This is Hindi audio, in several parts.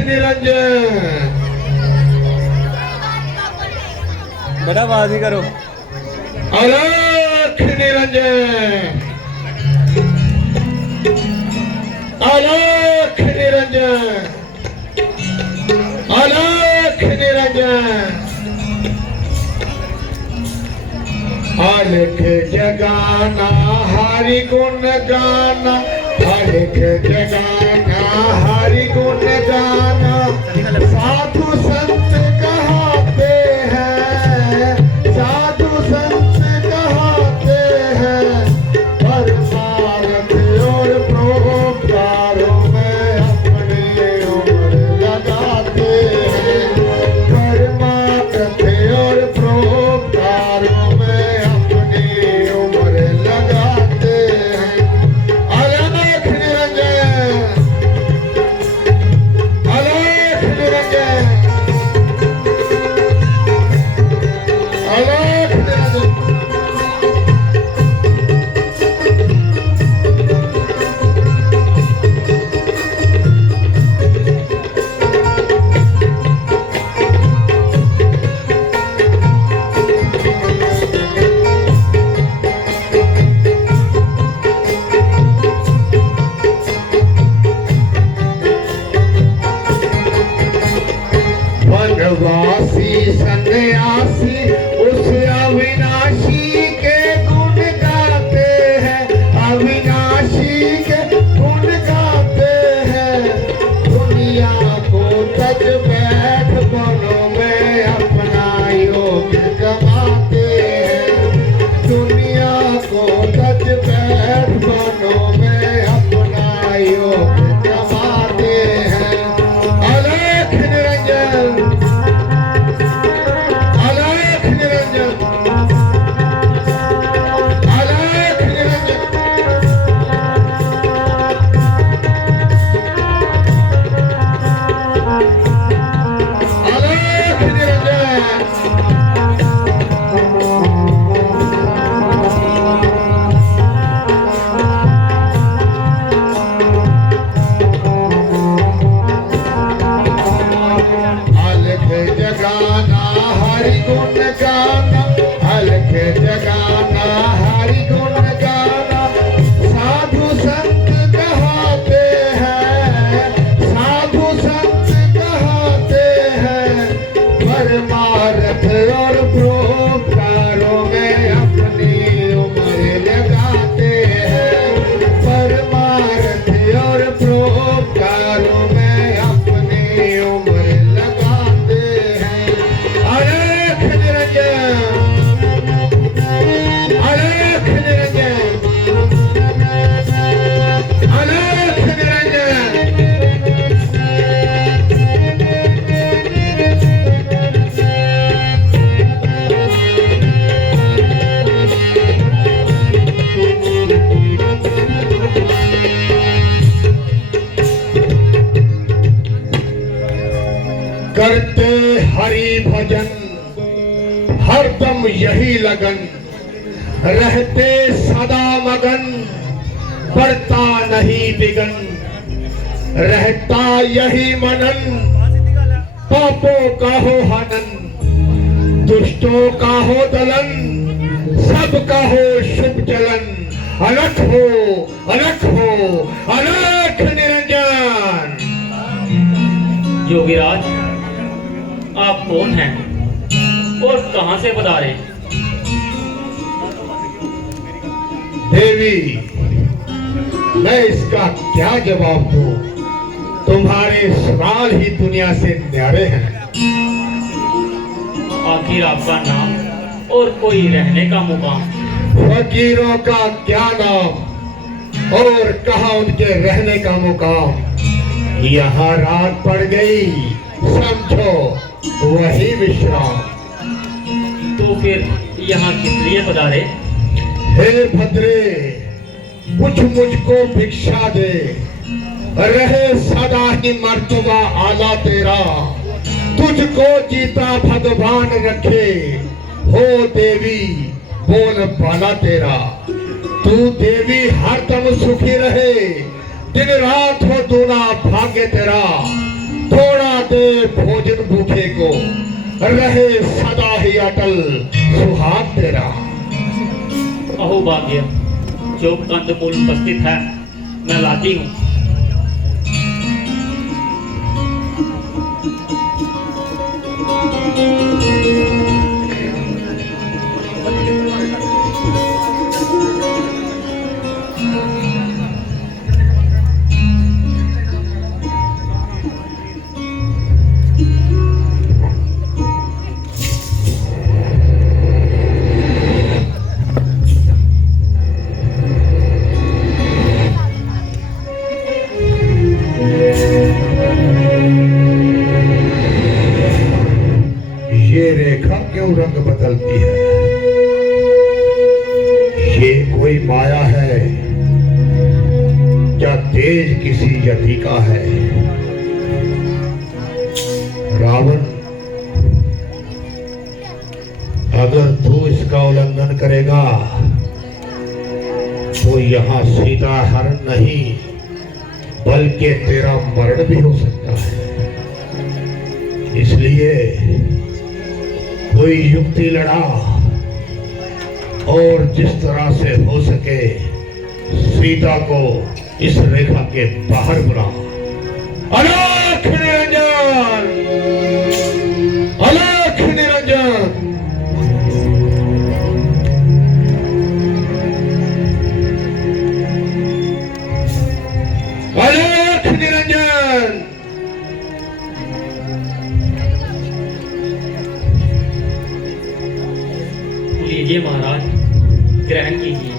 निरंजन। बेटा आवाज ही करो। अलख निरंजन, अलख निरंजन, अलख निरंजन। अलख जगाना हरि गुण गाना, अलख जगाना हरि गुण गाना। साधु संत कहते हैं, साधु संत कहते हैं, परमार्थ और परोपकारों में अपनी उम्र लगाते हैं। परमार्थ और परोपकारों में अपनी उम्र लगाते हैं। अलख निरंजन, अलख निरंजन, अलख निरंजन। वनवासी सन्यासी उस अविनाशी के गुण गाते हैं, अविनाशी के गुण गाते हैं। दुनिया को तज बैठ बनों में अपना योग गवाते हैं। दुनिया को तज बैठ बनों में अपना योग गवाते हैं। अलख निरंजन, अलख निरंजन, अलख निरंजन। अलख निरंजन। अलख जगाना हरि गुण गाना, अलख जगाना हरि गुण गाना। साधु संत कहते हैं, साधु संत कहते हैं, परमार्थ और परोपकारों में अपनी उम्र लगाते हैं। परमार्थ और परोपकारों में अपनी उम्र लगाते हैं। अलख निरंजन, अलख निरंजन, अलख निरंजन। करते हरि भजन हरदम यही लगन, रहते सदा मगन बढ़ता नहीं बिगन। रहता यही मनन, पापों का हो हनन, दुष्टों का हो दलन, सबका हो शुभ चलन। अलख हो, अलख हो, अलख निरंजन। योगीराज, आप कौन हैं और कहां से पधारे? देवी, मैं इसका क्या जवाब दूं? तुम्हारे सवाल ही दुनिया से न्यारे हैं। आखिर आपका नाम और कोई रहने का मुकाम? फकीरों का क्या नाम और कहाँ उनके रहने का मुकाम। यहाँ रात पड़ गई, समझो वही विश्राम। तो फिर यहाँ किस लिए पधारे? हे भद्रे, कुछ मुझको भिक्षा दे, रहे सदा ही मर्तबा आला तेरा। तुझको जीता भगवान रखे, हो देवी बोल बाला तेरा। तू देवी हरदम सुखी रहे, दिन रात हो दूना भाग्य तेरा। तो दे भोजन भूखे को, रहे सदा ही अटल सुहाग तेरा। अहो भाग्य, जो कंदमूल उपस्थित है मैं लाती हूँ। ये रेखा क्यों रंग बदलती है? ये कोई माया है क्या तेज किसी यति का है? रावण, अगर तू इसका उल्लंघन करेगा तो यहाँ सीता हरण नहीं बल्कि तेरा मरण भी हो सकता है। इसलिए कोई युक्ति लड़ा और जिस तरह से हो सके सीता को इस रेखा के बाहर बुला। अलख निरंजन, अलख निरंजन। अलख निरंजन। लीजिए महाराज, ग्रहण कीजिए।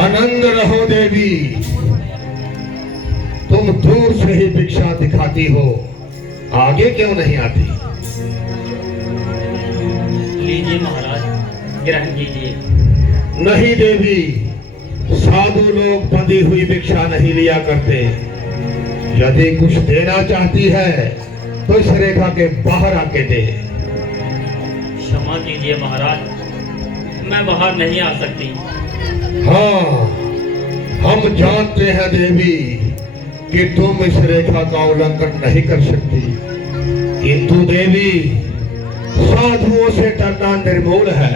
आनंद रहो देवी, तुम दूर से ही भिक्षा दिखाती हो, आगे क्यों नहीं आती? लीजिए महाराज, ग्रहण कीजिए। नहीं देवी, साधु लोग बंधी हुई भिक्षा नहीं लिया करते। यदि कुछ देना चाहती है तो इस रेखा के बाहर आके दे। क्षमा कीजिए महाराज, मैं बाहर नहीं आ सकती। हाँ, हम जानते हैं देवी कि तुम इस रेखा का उल्लंघन नहीं कर सकती, किंतु देवी साधुओं से डरना निर्मूल है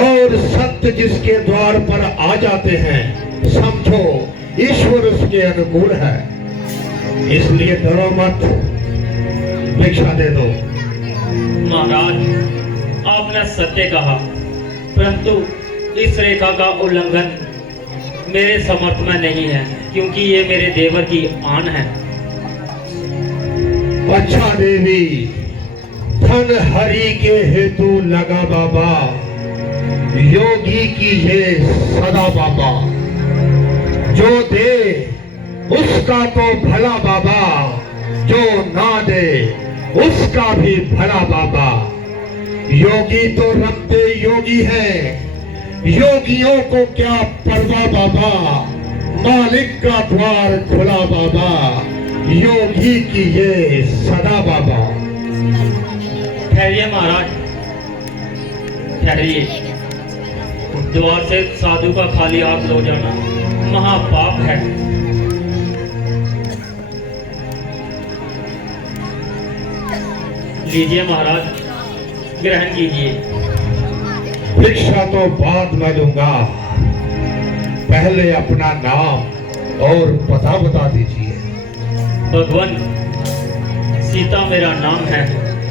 और सत्य जिसके द्वार पर आ जाते हैं समझो ईश्वर उसके अनुकूल है। इसलिए डरो मत, भिक्षा दे दो। महाराज, आपने सत्य कहा, परंतु इस रेखा का उल्लंघन मेरे समर्थ में नहीं है, क्योंकि ये मेरे देवर की आन है। अच्छा देवी, धन हरि के हेतु लगा बाबा, योगी की ये सदा बाबा। जो दे उसका तो भला बाबा, जो ना दे उसका भी भला बाबा। योगी तो रमते योगी है, योगियों को क्या परवाह बाबा, मालिक का द्वार खुला बाबा, योगी की ये सदा बाबा। ठहरिए महाराज, ठहरिए। द्वार से साधु का खाली हाथ लो जाना महापाप है। लीजिए महाराज, ग्रहण कीजिए। भिक्षा तो बाद में दूंगा, पहले अपना नाम और पता बता दीजिए। भगवान, सीता मेरा नाम है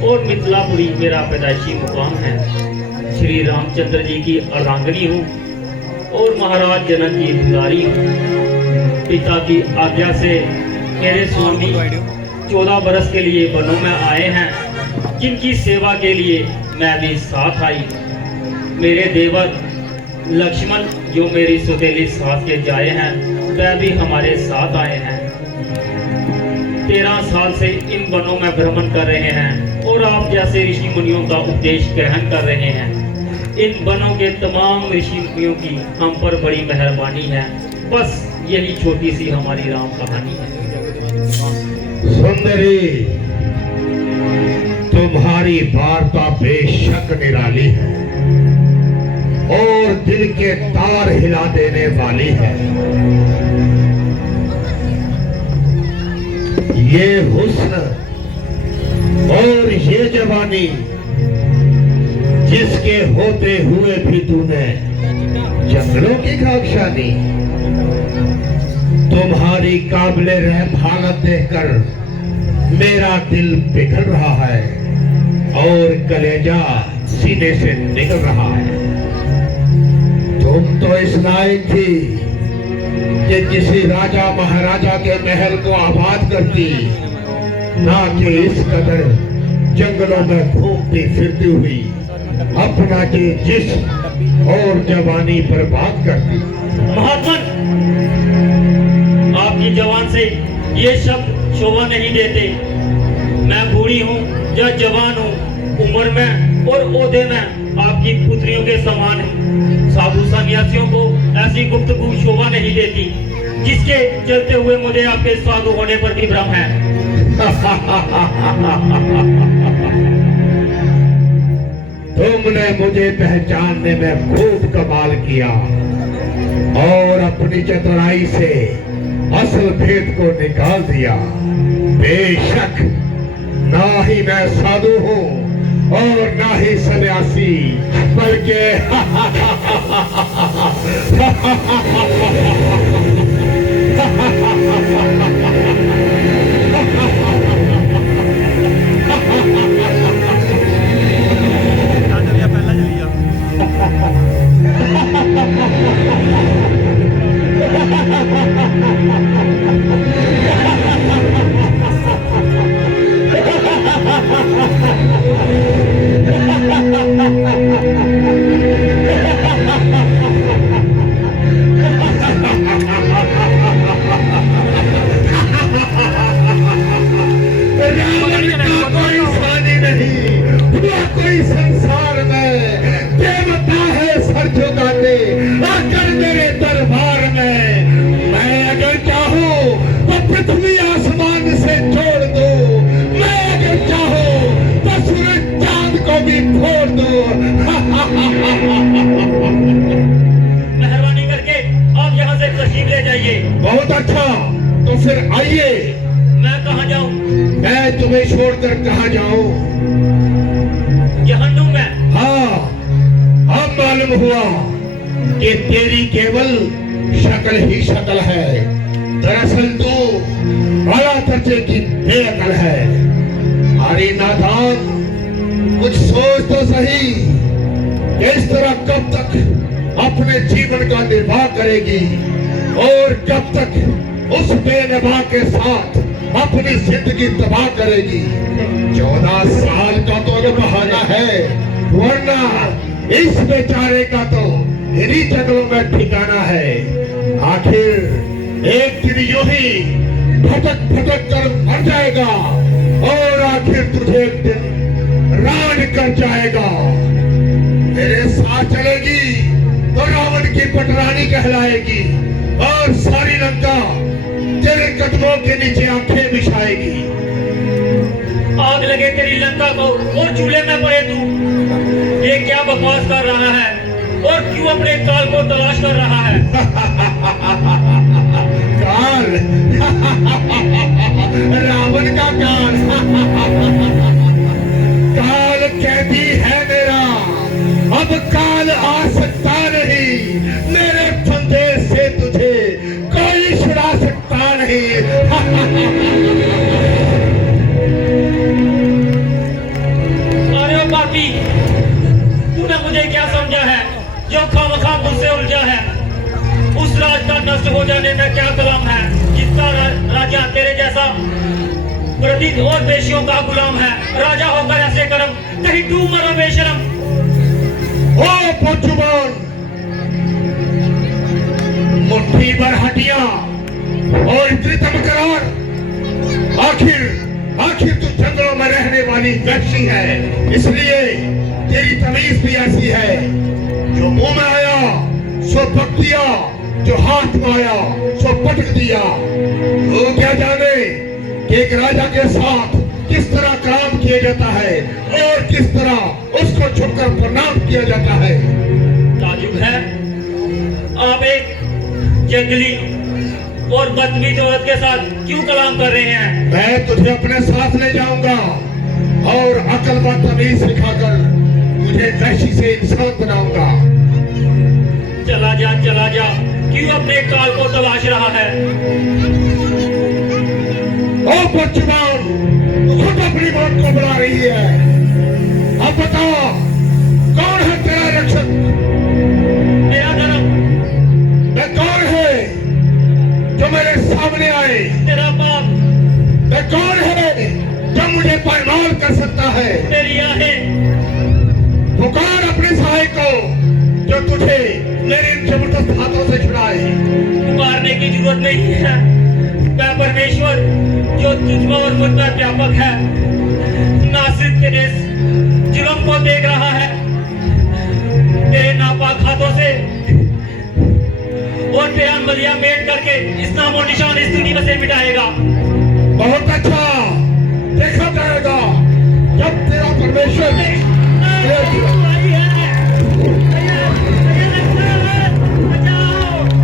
और मिथिलापुरी मेरा पैदाइशी मुकाम है। श्री रामचंद्र जी की अर्धांगिनी हूँ और महाराज जनक की दुलारी हूँ। पिता की आज्ञा से मेरे स्वामी 14 बरस के लिए वनों में आए हैं, जिनकी सेवा के लिए मैं भी साथ आई। मेरे देवर लक्ष्मण जो मेरी सुतेली सास के जाए हैं, वह भी हमारे साथ आए हैं। 13 साल से इन वनों में भ्रमण कर रहे हैं और आप जैसे ऋषि मुनियों का उपदेश ग्रहण कर रहे हैं। इन वनों के तमाम ऋषि मुनियों की हम पर बड़ी मेहरबानी है। बस यही छोटी सी हमारी राम कहानी है। सुंदरी, तुम्हारी वार्ता बेशक निराली है और दिल के तार हिला देने वाली है। ये हुस्न और ये जवानी जिसके होते हुए भी तूने जंगलों की खाकशानी। तुम्हारी काबिले रहम हालत देखकर मेरा दिल पिघल रहा है और कलेजा सीने से निकल रहा है। तुम तो इस लायक थी कि किसी राजा महाराजा के महल को आबाद करती, ना कि इस कदर जंगलों में घूमती फिरती हुई अपना के जिस्म और जवानी बर्बाद करती। महात्मन, आपकी जवान से ये शब्द शोभा नहीं देते। मैं बूढ़ी हूँ या जवान हूँ, उम्र में और ओहदे में आपकी पुत्रियों के समान है। साधु सन्यासियों को ऐसी गुफ्तगू शोभा नहीं देती, जिसके चलते हुए मुझे आपके साधु होने पर भी भ्रम है। तुमने मुझे पहचानने में खूब कमाल किया और अपनी चतुराई से असल भेद को निकाल दिया। बेशक ना ही मैं साधु हूँ और ना ही सन्यासी, बल्कि कोई संसार में देवता है सर झुकाते आकर मेरे दरबार में। मैं अगर चाहूं तो पृथ्वी आसमान से जोड़ दूं, मैं अगर चाहूं तो सूरज चांद को भी फोड़ दूं। मेहरबानी करके आप यहाँ से तशरीफ ले जाइए। बहुत अच्छा, तो फिर आइए। मैं कहाँ जाऊँ? मैं तुम्हें छोड़कर कहाँ जाऊं? जहन्नुम में। हाँ, अब मालूम हुआ कि तेरी केवल शक्ल ही शक्ल है, दरअसल तू बड़ा दर्जे की बेअकल है। अरे नादान, कुछ सोच तो सही, इस तरह कब तक अपने जीवन का निर्वाह करेगी और कब तक उस बेनवा के साथ अपनी जिंदगी तबाह करेगी। 14 साल का तो अगर बहाना है, वरना इस बेचारे का तो इन्हीं जंगलों में ठिकाना है। आखिर एक दिन यूं ही भटक भटक कर मर जाएगा और आखिर तुझे एक दिन रावण कर जाएगा। मेरे साथ चलेगी तो रावण की पटरानी कहलाएगी और सारी लंका तेरे कदमों के नीचे आंखें बिछाएगी। आग लगे तेरी लंका को और चूल्हे में पड़े तू। ये क्या बकवास कर रहा है और क्यों अपने काल को तलाश कर रहा है? काल? रावण का काल? काल कैदी है मेरा, अब काल आ सकता नहीं। मेरे फंदे से तुझे कोई छुड़ा सकता नहीं। अरे बाकी तूने मुझे क्या समझा है जो खामखा मुझसे उलझा है? उस राज का नष्ट हो जाने में क्या कलाम है जिसका राजा तेरे जैसा प्रतीत और पेशियों का गुलाम है? राजा होकर ऐसे करम, कहीं तू मरो बेशरम। ओ पुजुबान, मुट्ठी भर हड्डियां और इतनी तमकरार, आखिर तू जंगलों में रहने वाली वैश्य है, इसलिए तेरी तमीज भी ऐसी है। जो मुंह में आया सो पक दिया, जो हाथ में आया सो पटक दिया। वो क्या जाने कि एक राजा के साथ किस तरह कलाम किया जाता है और किस तरह उसको झुककर प्रणाम किया जाता है। ताजुब है, आप एक जंगली और बदतमीज औरत के साथ क्यों कलाम कर रहे हैं? मैं तुझे अपने साथ ले जाऊंगा और अकल व तमीज सिखाकर मुझे वैसी से इंसान बनाऊंगा। चला जा, क्यों अपने काल को तलाश रहा है? ओ बच्चुबान, खुद अपनी मौत को बुला रही है। अब बताओ, कौन है तेरा रक्षक? मेरा धर्म। मैं कौन है जो मेरे सामने आए? तेरा पाप। मैं कौन है जो मुझे पायमाल कर सकता है? मेरी आहें। पुकार अपने सहायक को जो तुझे मेरे इन जबरदस्त हाथों से छुड़ाए। मारने की जरूरत नहीं है। मैं परमेश्वर जो तुझमें और मुझ में व्यापक है, ना सिर्फ तेरे जुल्म को देख रहा है, तेरे नापाक हाथों से और तेरा मलिया मेट करके इस नामो निशान इस दुनिया से मिटाएगा। बहुत अच्छा,